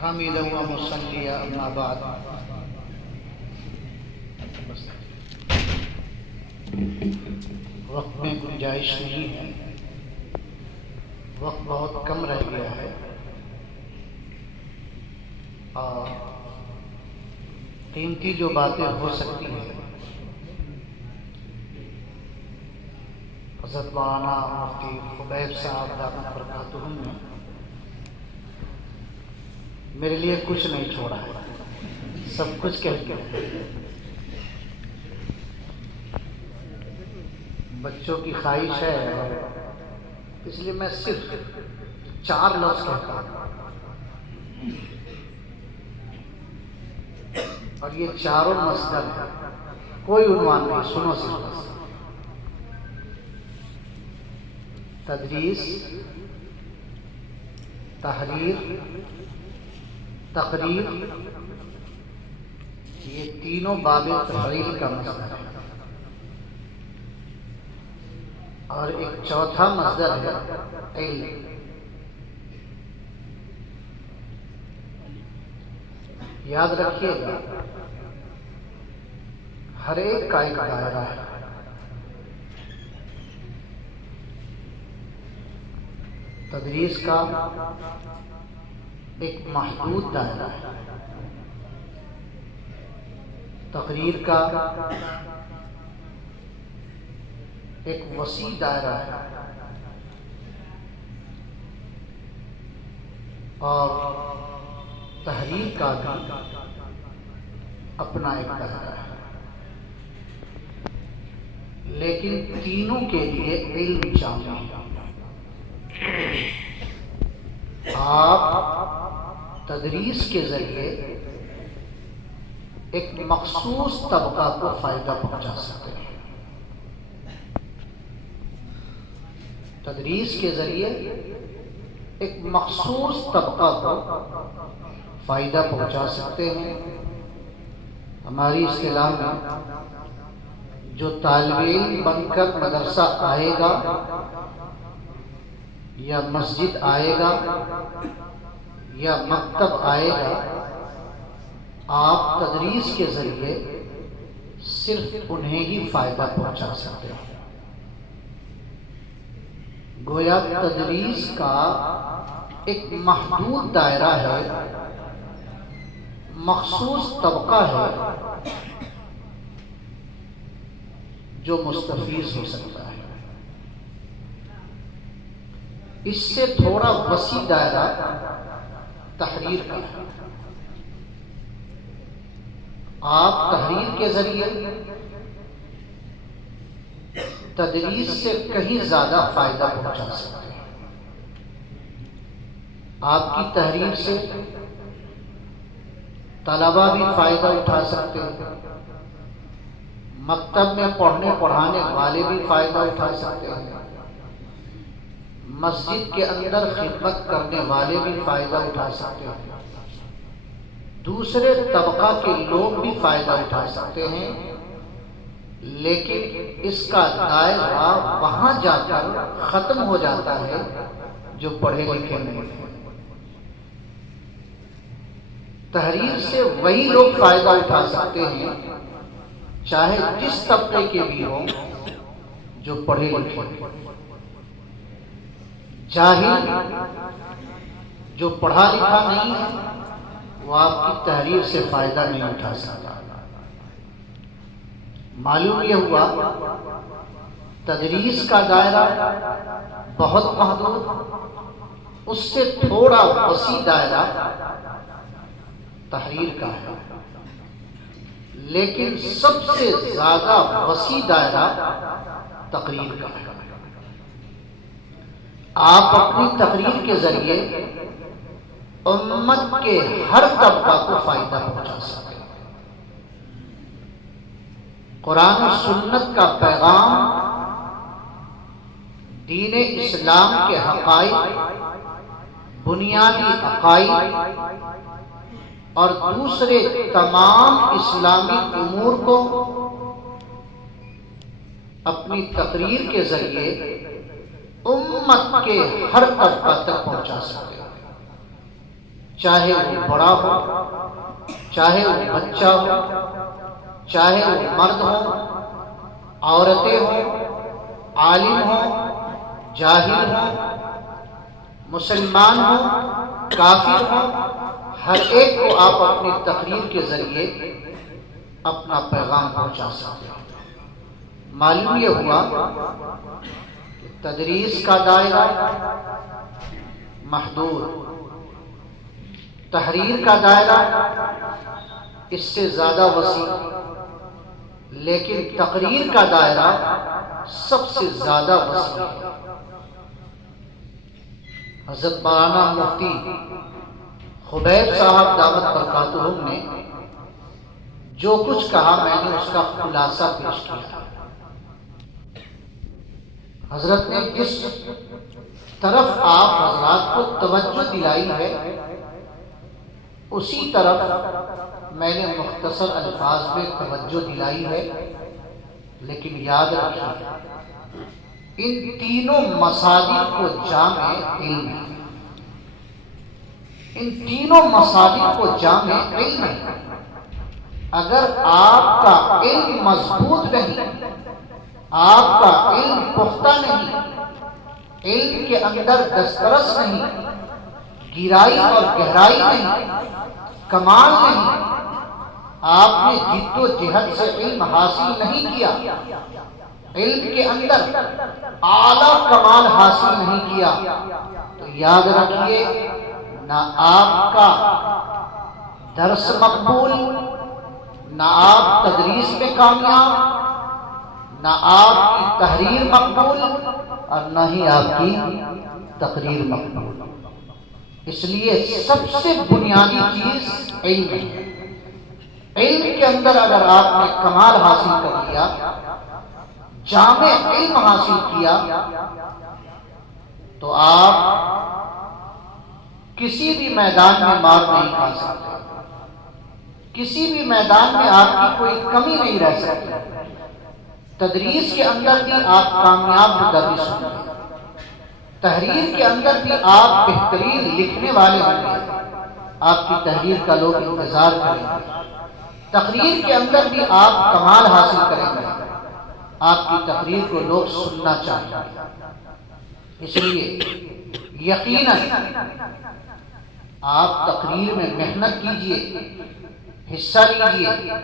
حامدا و مصلیا اما بعد۔ وقت میں گنجائش نہیں ہے، وقت بہت کم رہ گیا ہے اور قیمتی جو باتیں ہو سکتی ہیں حضرت مولانا مفتی خبیب صاحب دامت برکاتہم نے میرے لیے کچھ نہیں چھوڑا ہے، سب کچھ کہہ دیا۔ بچوں کی خواہش ہے اس لیے میں صرف 4 لفظ کہتا ہوں اور یہ چاروں مصدر ہیں، کوئی عنوان نہیں، سنو صرف۔ تدریس، تحریر، تقریر، یہ تینوں باب تفعیل کا مصدر ہے اور ایک چوتھا مصدر ہے علم۔ یاد رکھیے گا ہر ایک کا ایک دائرہ ہے۔ تدریس کا ایک محدود دائرہ ہے، تقریر کا ایک وسیع دائرہ ہے اور تحریر کا بھی اپنا ایک دائرہ ہے، لیکن تینوں کے لیے علم چاہیے۔ آپ تدریس کے ذریعے ایک مخصوص طبقہ کو فائدہ پہنچا سکتے ہیں، تدریس کے ذریعے ایک مخصوص طبقہ کو فائدہ پہنچا سکتے ہیں۔ ہماری اصطلاح میں جو طالب علم بن کر مدرسہ آئے گا یا مسجد آئے گا یا مکتب آئے گا، آپ تدریس کے ذریعے صرف انہیں ہی فائدہ پہنچا سکتے ہیں۔ گویا تدریس کا ایک محدود دائرہ ہے، مخصوص طبقہ ہے جو مستفیض ہو سکتا ہے۔ اس سے تھوڑا وسیع دائرہ تحریر کا ہے۔ آپ تحریر کے ذریعے تدریس سے کہیں زیادہ فائدہ پہنچا سکتے ہیں۔ آپ کی تحریر سے طلبہ بھی فائدہ اٹھا سکتے ہیں، مکتب میں پڑھنے پڑھانے والے بھی فائدہ اٹھا سکتے ہیں، مسجد کے اندر خدمت کرنے والے بھی فائدہ اٹھا سکتے ہیں، دوسرے طبقہ کے لوگ بھی فائدہ اٹھا سکتے ہیں، لیکن اس کا دائرہ وہاں جا کر ختم ہو جاتا ہے جو پڑھے لکھے نہیں ہیں۔ تحریر سے وہی لوگ فائدہ اٹھا سکتے ہیں چاہے جس طبقے کے بھی ہوں جو پڑھے لکھے ہیں۔ جاہل جو پڑھا لکھا نہیں ہے وہ آپ کی تحریر سے فائدہ نہیں اٹھا سکتا۔ معلوم یہ ہوا تدریس کا دائرہ بہت محدود، اس سے تھوڑا وسیع دائرہ تحریر کا ہے، لیکن سب سے زیادہ وسیع دائرہ تقریر کا ہے۔ آپ اپنی تقریر کے ذریعے امت کے ہر طبقہ کو فائدہ پہنچا سکتے ہیں۔ قرآن و سنت کا پیغام، دین اسلام کے حقائق، بنیادی عقائد اور دوسرے تمام اسلامی امور کو اپنی تقریر کے ذریعے امت کے ہر طبقہ تک پہنچا سکتے ہیں، چاہے وہ بڑا ہو، چاہے وہ بچہ ہو، چاہے وہ مرد ہو، عورتیں ہوں، عالم ہوں، جاہل ہوں، مسلمان ہوں، کافر ہوں، ہر ایک کو آپ اپنی تقریر کے ذریعے اپنا پیغام پہنچا سکتے ہیں۔ معلوم یہ ہوا کہ تدریس کا دائرہ محدود، تحریر کا دائرہ اس سے زیادہ وسیع، لیکن تقریر کا دائرہ سب سے زیادہ وسیع ہے۔ حضرت مولانا مفتی خبیب صاحب دامت برکاتہم نے جو کچھ کہا میں نے اس کا خلاصہ پیش کیا۔ حضرت نے جس طرف آپ حضرات کو توجہ دلائی ہے اسی طرف میں نے مختصر الفاظ میں توجہ دلائی ہے، لیکن یاد رکھیے ان تینوں مصادر کو جامع علم ہے، ان تینوں مصادر کو جامع علم ہے۔ اگر آپ کا علم مضبوط نہیں، آپ کا علم پختہ نہیں، علم کے اندر دسترس نہیں، گہرائی اور گہرائی نہیں، کمال نہیں، آپ نے جد و جہد سے علم حاصل نہیں کیا، علم کے اندر اعلیٰ کمال حاصل نہیں کیا، تو یاد رکھیے نہ آپ کا درس مقبول، نہ آپ تدریس میں کامیاب، نہ آپ کی تحریر مقبول، اور نہ ہی آپ کی تقریر مقبول۔ اس لیے سب سے بنیادی چیز علم ہے۔ علم کے اندر اگر آپ نے کمال حاصل کر لیا، جامع علم حاصل کیا، تو آپ کسی بھی میدان میں مار نہیں کھا سکتے، کسی بھی میدان میں آپ کی کوئی کمی نہیں رہ سکتی۔ تدریس کے اندر بھی آپ کامیاب مدرس ہوں گے، تحریر کے اندر بھی آپ بہترین لکھنے والے ہوں گے، آپ کی تحریر کا لوگ انتظار کریں گے۔ تقریر کے اندر بھی آپ کمال حاصل کریں گے، آپ کی تقریر کو لوگ سننا چاہیں گے۔ اس لیے یقیناً آپ تقریر میں محنت کیجئے، حصہ لیجئے،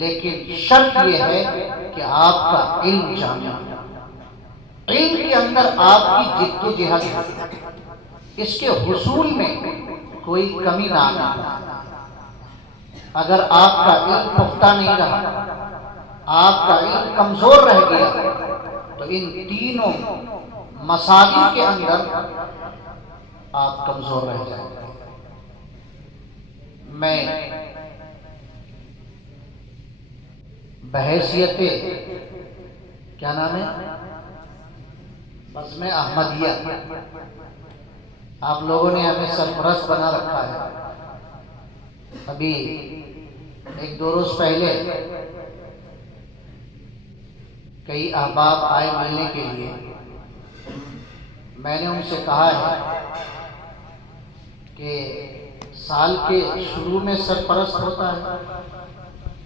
لیکن شرط یہ ہے کہ آپ کا علم جامع ہو، علم کے اندر آپ کی جد و جہد ہے، اس کے حصول میں کوئی کمی نہ آئے۔ اگر آپ کا علم پختہ نہیں رہا، آپ کا علم کمزور رہ گیا، تو ان تینوں مصادر کے اندر آپ کمزور رہ جائیں گے۔ میں بحیثیت کیا نام ہے بزم احمدیہ، آپ لوگوں نے ہمیں سرپرست بنا رکھا ہے۔ ابھی ایک دو روز پہلے کئی احباب آئے ملنے کے لیے، میں نے ان سے کہا ہے کہ سال کے شروع میں سرپرست ہوتا ہے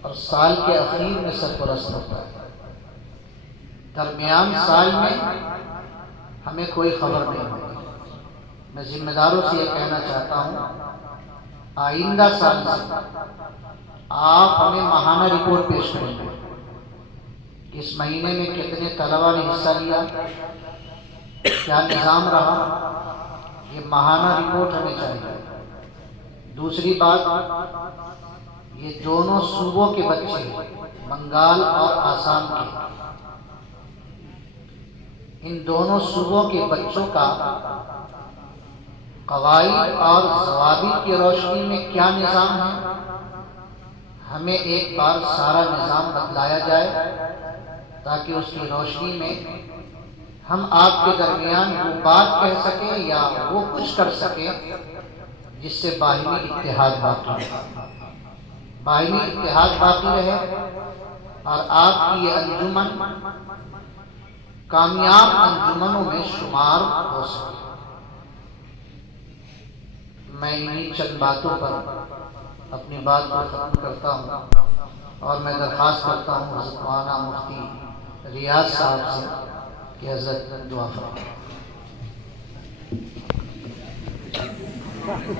اور سال کے اخیر میں سرپرست ہوتا ہے، درمیان سال میں ہمیں کوئی خبر نہیں ہوتی۔ میں ذمہ داروں سے یہ کہنا چاہتا ہوں آئندہ سال سے آپ ہمیں ماہانہ رپورٹ پیش کریں گے، اس مہینے میں کتنے طلبہ نے حصہ لیا، کیا نظام رہا، یہ ماہانہ رپورٹ ہمیں چاہیے۔ دوسری بات، یہ دونوں صوبوں کے بچے بنگال اور آسام کے، ان دونوں صوبوں کے بچوں کا قواعد اور ضوابط کی روشنی میں کیا نظام ہے، ہمیں ایک بار سارا نظام بتلایا جائے تاکہ اس کی روشنی میں ہم آپ کے درمیان وہ بات کہہ سکیں یا وہ کچھ کر سکیں جس سے باہمی اتحاد باقی رہے، باہمی اتحاد باقی رہے اور آپ کی یہ انجمن کامیاب انجمنوں میں شمار ہو سکے۔ میں انہی چند باتوں پر اپنی بات کو ختم کرتا ہوں اور میں درخواست کرتا ہوں حضرت مولانا مفتی ریاض صاحب سے کہ حضرت دعا فرمائیں.